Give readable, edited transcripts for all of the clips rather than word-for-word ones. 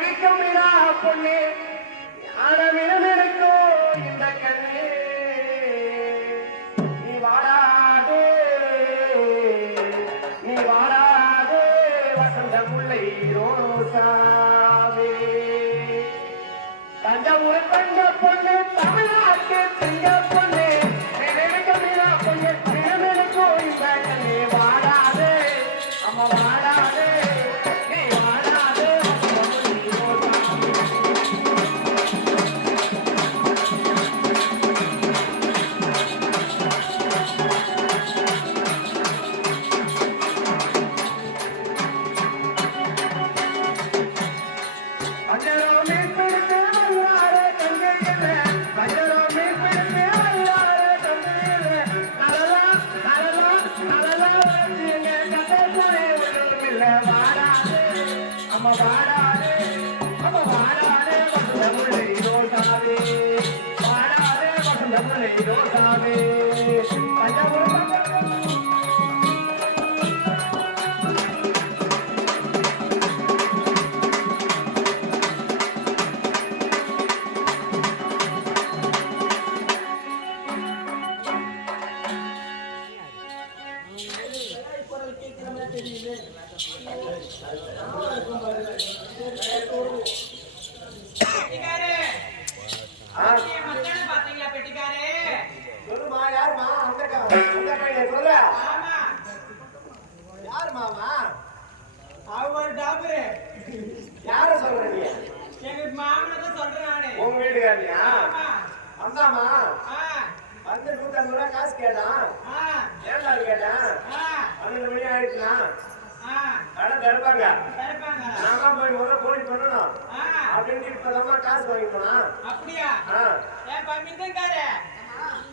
அழகிக்கும் விழா பொண்ணே ஞானமிடம் இருக்கோ இந்த கண்ணே நீ வாடாதே நீ வாடாதே வசந்த முல்லை ரோசாவே தஞ்சாவூர் தங்க பொண்ணு தமிழ்நாட்டு தங்க பொண்ணு அழகிக்கும் விழா பொண்ணே ஞானம் இருக்கோ இந்த கண்ணே வாடாதே அம்மா வாடாதே அம்மா வாடாதே அம்மா வாடாதே வசந்த முல்லை ரோசாவே வாடாதே வசந்த முல்லை ரோசாவே யார சொல்றீங்க? எங்க மாமனை தான் சொல்றேன் நானு. உங்க வீட்டுக்காரியா? அம்மாமா. வந்து 150 ரூபாய் காசு கேட்டான். ஏன்டா கேட்டான்? 12 மணி ஆயிடுச்சுனா. கடை திறப்பாங்க. நாம போய் முதல்ல போன் பண்ணணும். அப்படின்னு இப்பதாம்மா காசு வாங்கிக்கணும். அப்படியா? ஏன் பமிந்தங்காரே?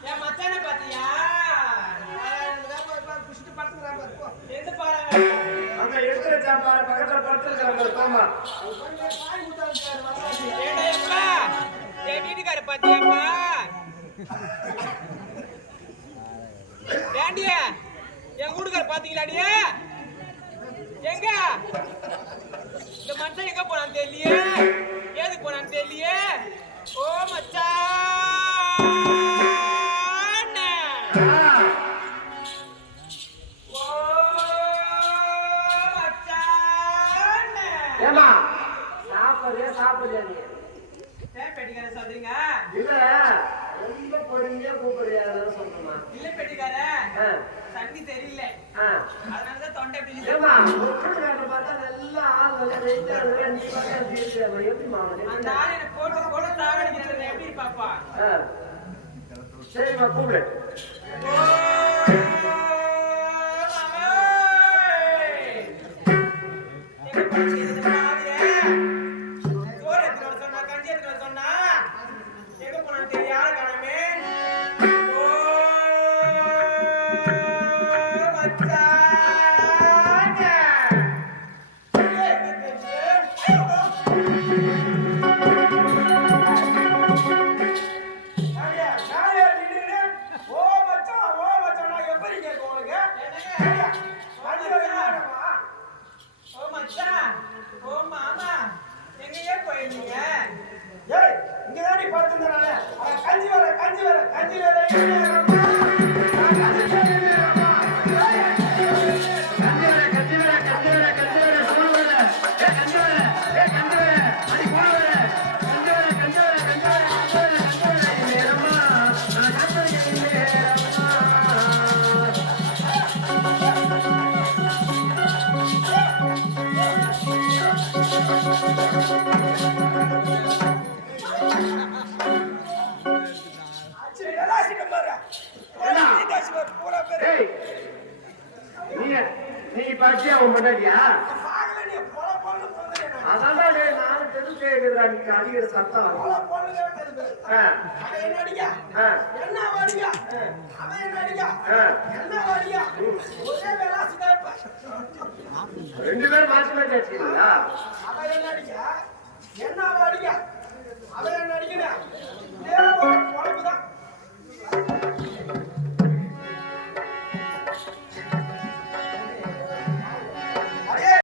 ஏன் மச்சான பாத்தியா? குஷ்டி படுத்துறாங்க போ. எந்த பாறாங்க? அங்க எடுத்து வச்சா பாரு பக்கத்துல படுத்துறாங்க பாமா. ஏடேப்பா. ஏ வீட்டுக்கார பாத்தியாப்பா? ஏண்டியா? என் வீட்டுக்கார பாத்தீங்களாடி? எங்க? இந்த மச்சான் எங்க போனான்னு தெரியலையே. ஏதுக்கு போனான்னு தெரியலையே. ஓ மச்சான். ஏமா சாப்பிடுறியா நீ? பெட்டிக்கார சொல்றீங்க இல்ல ரொம்ப பொறுமையா கூப்பிடுறியா சொல்றமா? இல்ல பெட்டிக்கார தண்ணி தெரியல அதனாலதான் தொண்டை பிடிச்சு. ஏமா பார்த்தா நல்லா நல்லா வெயிட்டா இருக்கு. நீ பார்த்தா எப்படி மாமா அந்த ஆள் என்ன போட்டு போட்டு தாவடிக்கிறது எப்படி பாப்பா? சரிம்மா கூப்பிடு. நீ பச்சையா உன் முன்னாடியா? அதான் நாலு தெரிஞ்சு அடிக்கிற சத்தம். ரெண்டு பேரும் மாற்றி மாற்றி வச்சுக்கிறீங்களா?